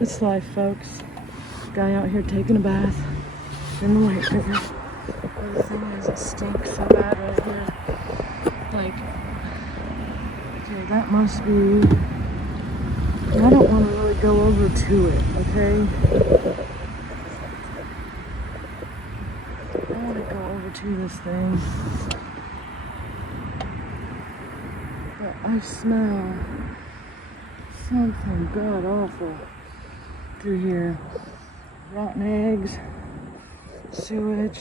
It's life, folks. Guy out here taking a bath in the White River. But the thing is, it stinks so bad right here. Like, okay, that must be. I don't want to really go over to it, okay? I want to go over to this thing. But I smell something god awful through here. Rotten eggs, sewage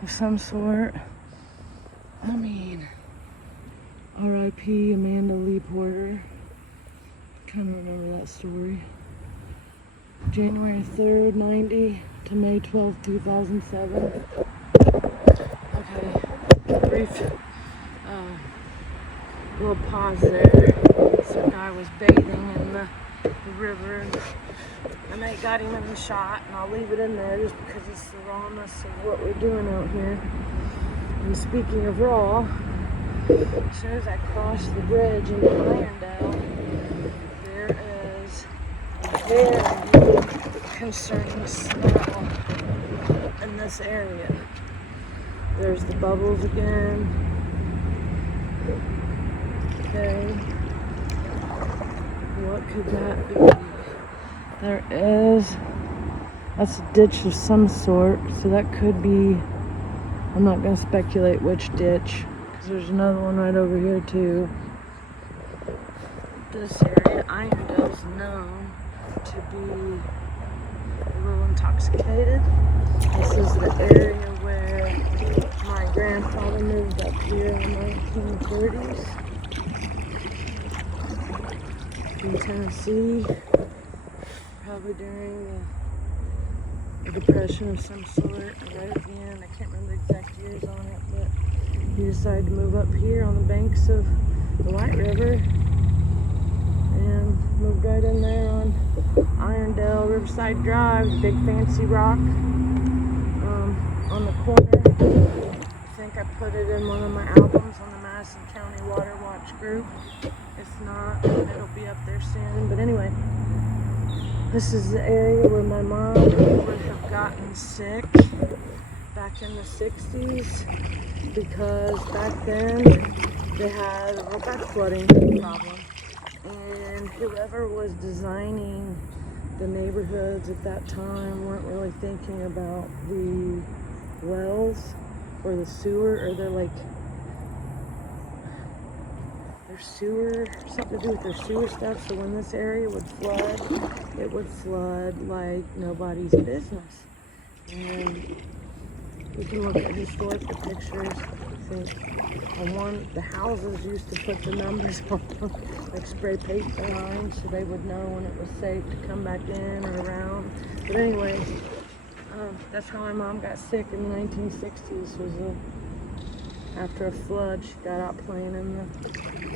of some sort. I mean, R.I.P. Amanda Lee Porter. Kind of remember that story. January 3rd, 90 to May 12th, 2007. Okay, brief little pause there. Some guy was bathing in the river, and they got him in the shot, and I'll leave it in there just because it's the rawness of what we're doing out here. And speaking of raw, as soon as I cross the bridge into Irondale, there is a very concerning smell in this area. There's the bubbles again. Okay. What could that be? There is. That's a ditch of some sort, so that could be. I'm not going to speculate which ditch, because there's another one right over here too. This area, Irondale, is known to be a little intoxicated. This is the area where my grandfather moved up here in the 1930s in Tennessee, probably during a depression of some sort, right at the end. I can't remember the exact years on it, but he decided to move up here on the banks of the White River and moved right in there on Irondale Riverside Drive, the big fancy rock on the corner. I think I put it in one of my albums on the Madison County Water Watch group. If not, it'll be up there soon. But anyway, this is the area where my mom would have gotten sick back in the 60s, because back then they had a back flooding problem, and whoever was designing the neighborhoods at that time weren't really thinking about the wells or the sewer, or their sewer, something to do with their sewer stuff. So when this area would flood, it would flood like nobody's business. And you can look at historical pictures. I think on the houses used to put the numbers on, like spray paint behind, so they would know when it was safe to come back in or around. But anyway, that's how my mom got sick in the 1960s. After a flood. She got out playing in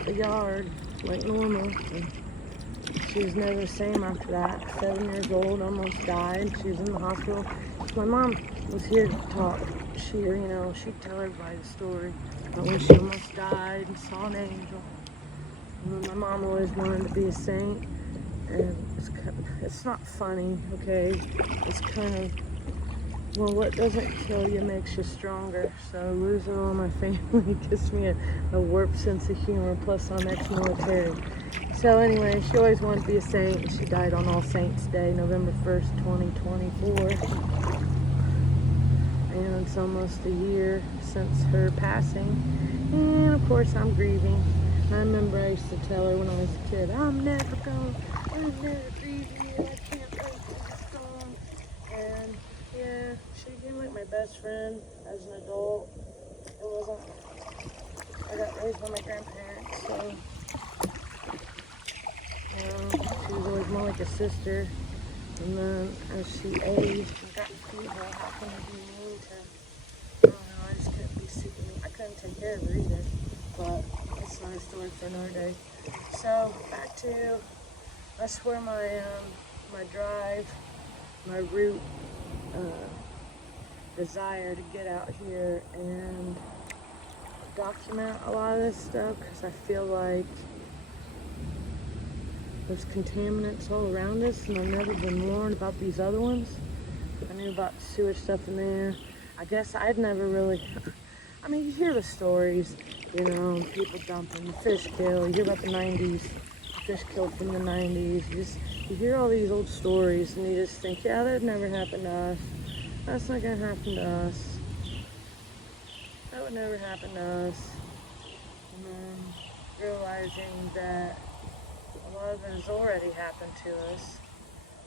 the yard like normal. And she was never the same after that. 7 years old, almost died. She was in the hospital. My mom was here to talk. She'd tell everybody the story about when she almost died and saw an angel. And my mom always wanted to be a saint. And it's not funny, okay? It's kind of, well, what doesn't kill you makes you stronger. So losing all my family gives me a warped sense of humor, plus I'm ex-military. So anyway, she always wanted to be a saint. She died on All Saints Day, November 1st, 2024. And it's almost a year since her passing. And of course I'm grieving. I remember I used to tell her when I was a kid, I'm never grieving you. I can't wait till it's gone. And yeah, she became like my best friend as an adult. I got raised by my grandparents, so she was always more like a sister. And then as she aged and got feeble, happened to be mean to, I don't know, I just couldn't be super mean. I couldn't take care of her either, but that's another story for another day. So back to, that's where my drive, my route, desire to get out here and document a lot of this stuff, because I feel like There's contaminants all around us, and I've never been warned about these other ones. I knew about the sewage stuff in there. I guess I'd never really, I mean, you hear the stories, you know, people dumping, fish kill, you hear about the 90s, fish killed from the 90s, you hear all these old stories, and you just think, yeah, that never happened to us. That's not gonna happen to us. That would never happen to us. And then realizing that a lot of it has already happened to us.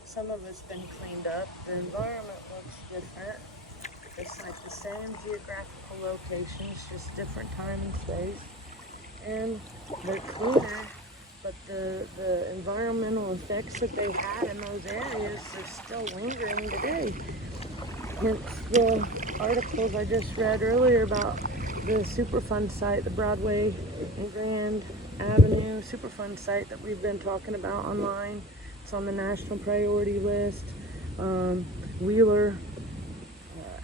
Some of it's been cleaned up. The environment looks different. It's like the same geographical locations, just different time and space. And they're cleaner, but the environmental effects that they had in those areas are still lingering today. Hence the articles I just read earlier about the Superfund site, the Broadway Grand Avenue Superfund site that we've been talking about online. It's on the national priority list. Wheeler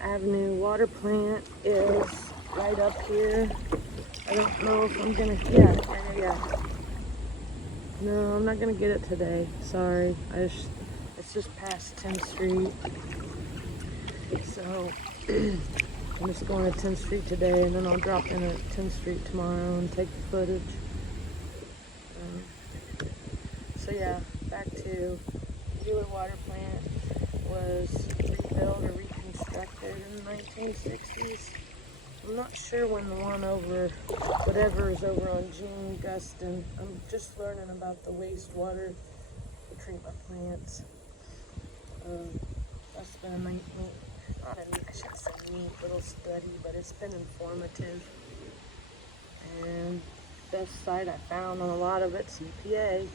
Avenue water plant is right up here. I don't know if I'm gonna, yeah. No, I'm not gonna get it today. Sorry, it's just past 10th Street. So I'm just going to 10th Street today, and then I'll drop in at 10th Street tomorrow and take the footage. So yeah, back to Wheeler water plant was rebuilt or reconstructed in the 1960s. I'm not sure when the one over, whatever is over on Jean Gustin. I'm just learning about the wastewater treatment plants. That's been a neat, I shouldn't say neat little study, but it's been informative. And best site I found on a lot of it's EPA.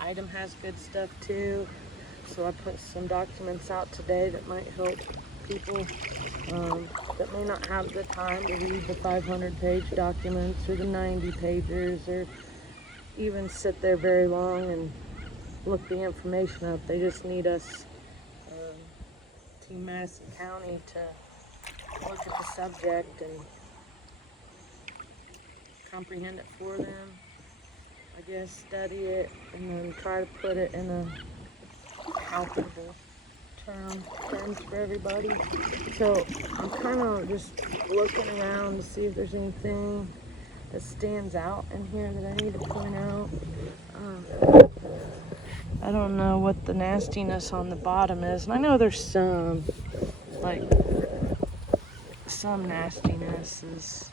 Item has good stuff too. So I put some documents out today that might help people that may not have the time to read the 500-page documents or the 90-pagers or even sit there very long and look the information up. They just need us, Team Madison County, to look at the subject and comprehend it for them. I guess study it and then try to put it in a palatable terms for everybody. So I'm kind of just looking around to see if there's anything that stands out in here that I need to point out. I don't know what the nastiness on the bottom is, and I know there's some nastiness is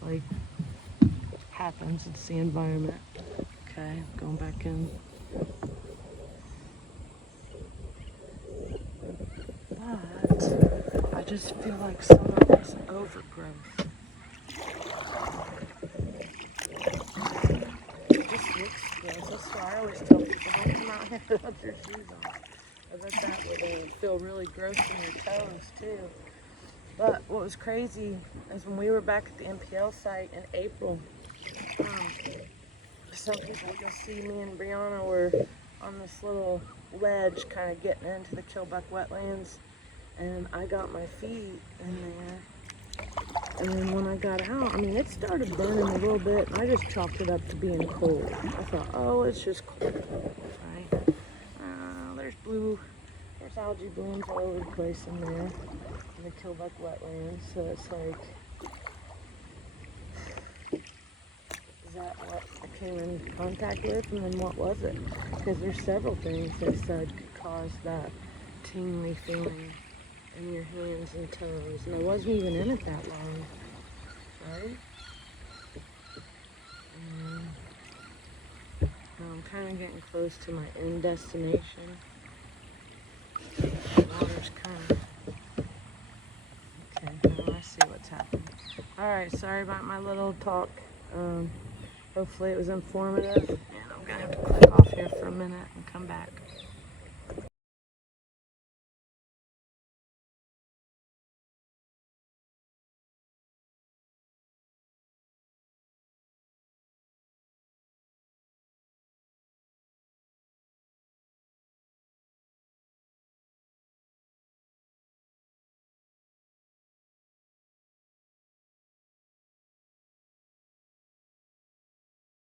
like happens. It's the environment. Okay, going back in. But I just feel like some of it's overgrowth. It just looks gross. That's why I always tell people, don't come out here without your shoes on. I bet that would feel really gross in your toes too. But what was crazy is when we were back at the MPL site in April, some people, you'll see me and Brianna were on this little ledge kind of getting into the Killbuck wetlands, and I got my feet in there, and then when I got out, I mean, it started burning a little bit, and I just chalked it up to being cold. I thought, oh, it's just cold, right? There's algae blooms all over the place in there, in the Killbuck wetlands, so it's like, is that what I came in contact with, and then what was it? Because there's several things they said could cause that tingly feeling in your hands and toes, and I wasn't even in it that long, right? Now I'm kind of getting close to my end destination. The water's kind of, okay, now I see what's happening. Alright, sorry about my little talk. Hopefully it was informative, and I'm going to have to click off here for a minute and come back.